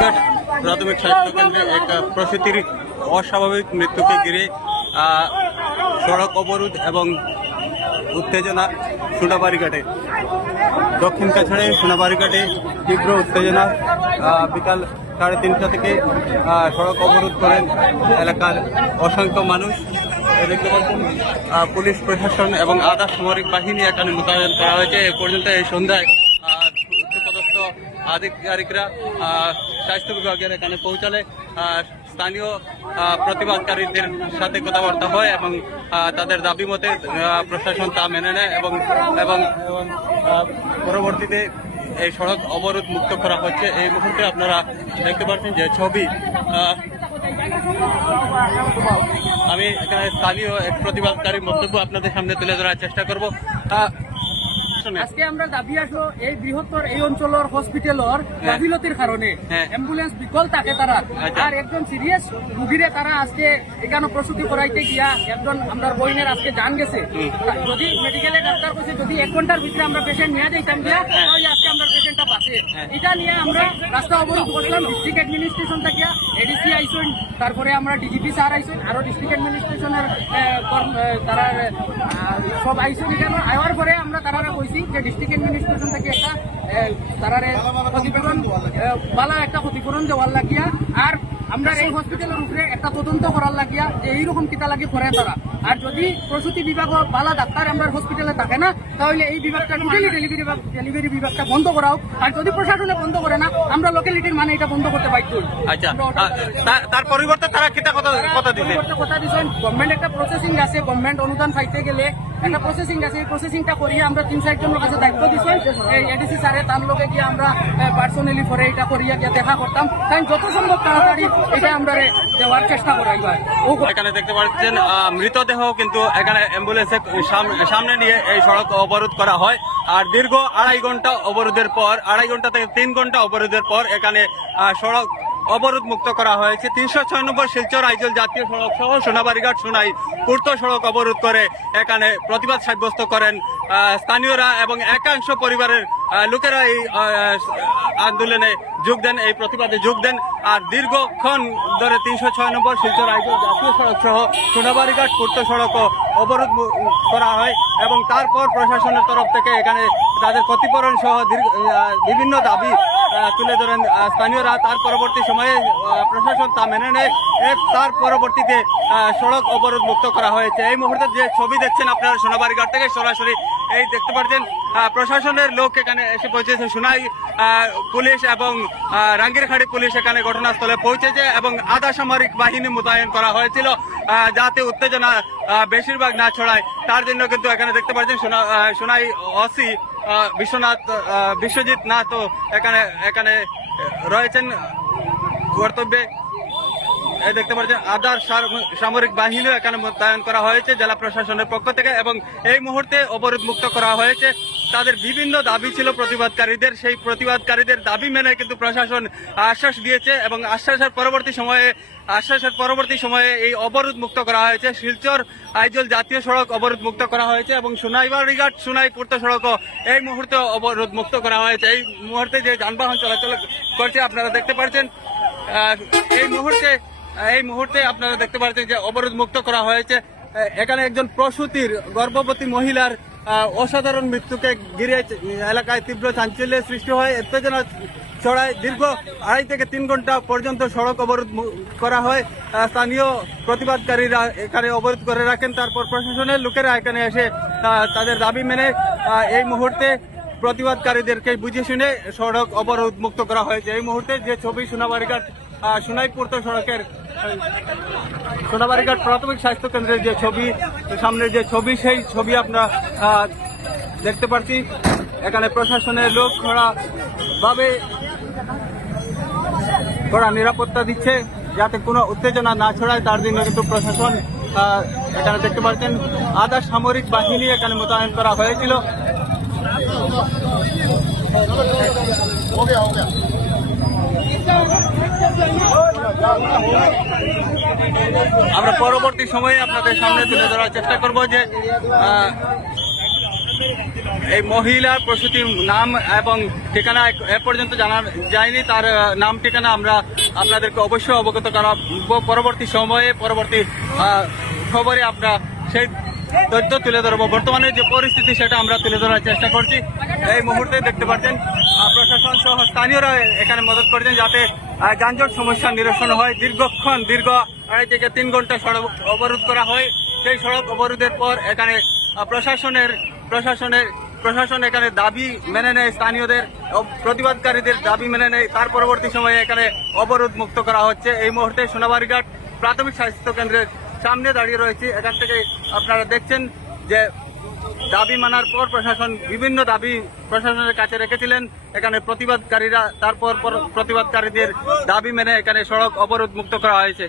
সোনাবাড়িঘাট প্রাথমিক স্বাস্থ্য কেন্দ্রে এক প্রসূতির অস্বাভাবিক মৃত্যুকে ঘিরে সড়ক অবরোধ এবং উত্তেজনা সোনাবাড়িঘাটে। দক্ষিণ কাছাড়ে সোনাবাড়িঘাটে তীব্র উত্তেজনা। বিকাল 3:30 থেকে সড়ক অবরোধ করেন এলাকার অসংখ্য মানুষ। দেখতে পাচ্ছেন পুলিশ প্রশাসন এবং আধা সামরিক বাহিনী এখানে মোতায়েন করা হয়েছে। এ পর্যন্ত এই সন্ধ্যায় উচ্চপদস্থ আধিকারিকরা স্বাস্থ্য বিভাগের এখানে পৌঁছালে স্থানীয় প্রতিবাদকারীদের সাথে কথাবার্তা হয় এবং তাদের দাবি মতে প্রশাসন তা মেনে নেয় এবং পরবর্তীতে এই সড়ক অবরোধ মুক্ত করা হচ্ছে। এই মুহূর্তে আপনারা দেখতে পাচ্ছেন যে ছবি, আমি এখানে স্থানীয় এক প্রতিবাদকারী বক্তব্য আপনাদের সামনে তুলে ধরার চেষ্টা করব। আজকে আমরা দাবি আসলো এই বৃহত্তর এই অঞ্চলের হসপিটালের গাফিলতির কারণে অ্যাম্বুলেন্স বিকল থাকে তারা, আর একজন সিরিয়াস রুগীরে তারা আজকে এখানে প্রসূতি করাইতে গিয়া একজন আমরা বইনের আজকে জান গেছে। যদি মেডিকেলে ডাক্তার কইছে যদি 1 ঘন্টার ভিতরে আমরা পেশেন্ট নিয়ে যাইতাম গিয়া তাহলে আজকে আমরা পেশেন্টটা বাঁচে। এটা নিয়ে আমরা রাস্তা অবরোধ করলাম। ডিস্ট্রিক্ট অ্যাডমিনিস্ট্রেশন থেকে এডিসি আইসন, তারপরে আমরা ডিজিপি স্যার আইসন, আরো ডিস্ট্রিক্ট অ্যাডমিনিস্ট্রেশনের তারা সব আইসন। এখানে আওয়ার পরে আমরা তারা কইছি যে ডিস্ট্রিক্ট অ্যাডমিনিস্ট্রেশন থেকে একটা তারারে ক্ষতিপূরণ বালা একটা ক্ষতিপূরণ দেওয়ার লাগিয়া, আর আমরা এই হসপিটালের উপরে একটা তদন্ত করার লাগিয়া যে এইরকম কিতা লাগে করে তারা। আর যদি প্রসূতি বিভাগ বালা ডাক্তার আমরা হসপিটালে থাকে না তাহলে এই বিভাগটা টোটালি ডেলিভারি বিভাগটা বন্ধ করা হোক। আর যদি প্রশাসনে বন্ধ করে না আমরা লোকালিটির মানে এটা বন্ধ করতে বাধ্য। আচ্ছা, তার পরিবর্তে তারা কিতা কথা দিচ্ছেন গভর্নমেন্ট একটা প্রসেসিং আছে, গভর্নমেন্ট অনুদান পাইতে গেলে একটা প্রসেসিং আছে। এই প্রসেসিংটা করিয়ে আমরা 3-4 জনের কাছে দায়িত্ব দিচ্ছেন। এই এডিসি স্যারে তার লোকে গিয়ে আমরা পার্সোনালি পরে এটা করিয়া গিয়ে দেখা করতাম, কারণ যত সম্ভব তাড়াতাড়ি এটা আমরা দেওয়ার চেষ্টা করাইবার। এখানে দেখতে পাচ্ছেন মৃতদেহ কিন্তু এখানে অ্যাম্বুলেন্সের সামনে নিয়ে এই সড়ক অবরোধ করা হয়। আর দীর্ঘ 2.5 ঘন্টা অবরোধের পর, 2.5 ঘন্টা থেকে 3 ঘন্টা অবরোধের পর এখানে সড়ক অবরোধ মুক্ত করা হয়েছে। 306 নম্বর শিলচর আইজল জাতীয় সড়ক সহ সোনাবাড়িঘাট সোনাই পূর্ত সড়ক অবরোধ করে এখানে প্রতিবাদ সাব্যস্ত করেন স্থানীয়রা এবং একাংশ পরিবারের লোকেরা এই আন্দোলনে যোগ দেন, এই প্রতিবাদে যোগ দেন। আর দীর্ঘক্ষণ ধরে 306 নম্বর শিলচর আইজল জাতীয় সড়ক সহ সোনাবাড়িঘাট পূর্ত সড়ক অবরোধ করা হয় এবং তারপর প্রশাসনের তরফ থেকে এখানে তাদের ক্ষতিপূরণ সহ বিভিন্ন দাবি তুলে ধরেন স্থানীয়রা। তার পরবর্তী সময়ে প্রশাসন তা মেনে নেয়। তার পরবর্তীতে সড়ক অবরোধ মুক্ত করা হয়েছে। এই মুহূর্তে যে ছবি দেখছেন আপনারা সোনাবাড়িঘাট থেকে সরাসরি এই দেখতে পাচ্ছেন প্রশাসনের লোক এখানে এসে পৌঁছেছে। সোনাই পুলিশ এবং রাঙ্গিরখাড়ি পুলিশ এখানে ঘটনাস্থলে পৌঁছেছে এবং আধা সামরিক বাহিনী মোতায়েন করা হয়েছিল যাতে উত্তেজনা বেশিরভাগ না ছড়ায়। তার জন্য কিন্তু এখানে দেখতে পাচ্ছেন সোনাই ওসি বিশ্বজিৎ না তো এখানে রয়েছেন কর্তব্যে। দেখতে পাচ্ছেন আধা সামরিক বাহিনীও এখানে মোতায়েন করা হয়েছে জেলা প্রশাসনের পক্ষ থেকে এবং এই মুহূর্তে অবরোধ মুক্ত করা হয়েছে। তাদের বিভিন্ন দাবি ছিল প্রতিবাদকারীদের, সেই প্রতিবাদকারীদের দাবি মেনে কিন্তু প্রশাসন আশ্বাস দিয়েছে এবং আশ্বাসের পরবর্তী সময়ে এই অবরোধ মুক্ত করা হয়েছে। শিলচর আইজল জাতীয় সড়ক অবরোধ মুক্ত করা হয়েছে এবং সোনাবাড়িঘাট সোনাই পূর্ত সড়কও এই মুহূর্তে অবরোধ মুক্ত করা হয়েছে। এই মুহূর্তে যে যানবাহন চলাচল করছে আপনারা দেখতে পাচ্ছেন। এই মুহূর্তে আপনারা দেখতে পাচ্ছেন যে অবরোধ মুক্ত করা হয়েছে। এখানে একজন প্রসূতির গর্ভবতী মহিলার অসাধারণ মৃত্যুকে ঘিরে এলাকায় তীব্র চাঞ্চল্যের সৃষ্টি হয়, উত্তেজনা ছড়ায়। দীর্ঘ 2.5 থেকে 3 ঘন্টা পর্যন্ত সড়ক অবরোধ করা হয়। স্থানীয় প্রতিবাদকারীরা এখানে অবরোধ করে রাখেন। তারপর প্রশাসনের লোকেরা এখানে এসে তাদের দাবি মেনে এই মুহূর্তে প্রতিবাদকারীদেরকে বুঝিয়ে শুনে সড়ক অবরোধ মুক্ত করা হয়েছে। এই মুহূর্তে যে ছবি সোনাবাড়িঘাট সোনাই পূর্ত সড়কের সোনাবাড়িঘাট প্রাথমিক স্বাস্থ্য কেন্দ্রের যে ছবি, সামনে যে ছবি, সেই ছবি আমরা দেখতে পাচ্ছি। এখানে প্রশাসনের লোক কড়া নিরাপত্তা দিচ্ছে যাতে কোনো উত্তেজনা না ছড়ায়, তার জন্য কিন্তু প্রশাসন এখানে দেখতে পাচ্ছেন আধা সামরিক বাহিনী এখানে মোতায়েন করা হয়েছিল। আমরা পরবর্তী সময়ে আপনাদের সামনে তুলে ধরার চেষ্টা করব যে এই মহিলার প্রসূতির নাম এবং ঠিকানা এ পর্যন্ত জানা যায়নি। তার নাম ঠিকানা আমরা আপনাদেরকে অবশ্যই অবগত করাবো পরবর্তী সময়ে, পরবর্তী খবরে আমরা সেই তথ্য তুলে ধরবো। বর্তমানে যে পরিস্থিতি সেটা আমরা তুলে ধরার চেষ্টা করছি। এই মুহূর্তে দেখতে পাচ্ছেন প্রশাসন সহ স্থানীয়রা এখানে মদত করছেন যাতে যানজট সমস্যা নিরসন হয়। দীর্ঘ 2.5 থেকে 3 ঘন্টা সড়ক অবরোধ করা হয়। সেই সড়ক অবরোধের পর এখানে প্রশাসন এখানে দাবি মেনে নেয়, স্থানীয়দের প্রতিবাদকারীদের দাবি মেনে নেয়। তার পরবর্তী সময়ে এখানে অবরোধ মুক্ত করা হচ্ছে। এই মুহূর্তে সোনাবাড়িঘাট প্রাথমিক স্বাস্থ্য কেন্দ্রের সামনে দাঁড়িয়ে রয়েছে। এখান থেকে আপনারা দেখছেন যে দাবি মানার পর প্রশাসন বিভিন্ন দাবি প্রশাসনের কাছে রেখেছিলেন। এখানে প্রতিবাদকারীরা তারপর প্রতিবাদকারীদের দাবি মেনে এখানে সড়ক অবরোধ মুক্ত করা হয়েছে।